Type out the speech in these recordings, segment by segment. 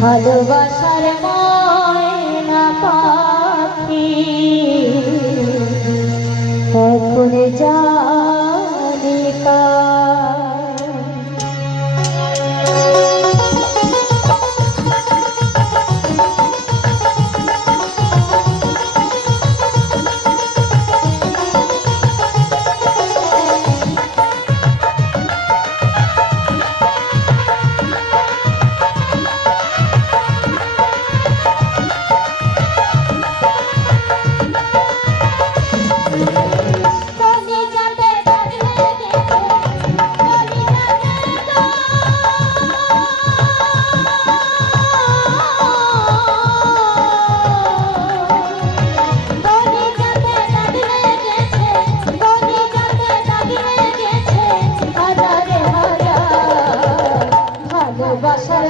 ভালোবাসার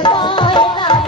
ভালোবাসার ময়না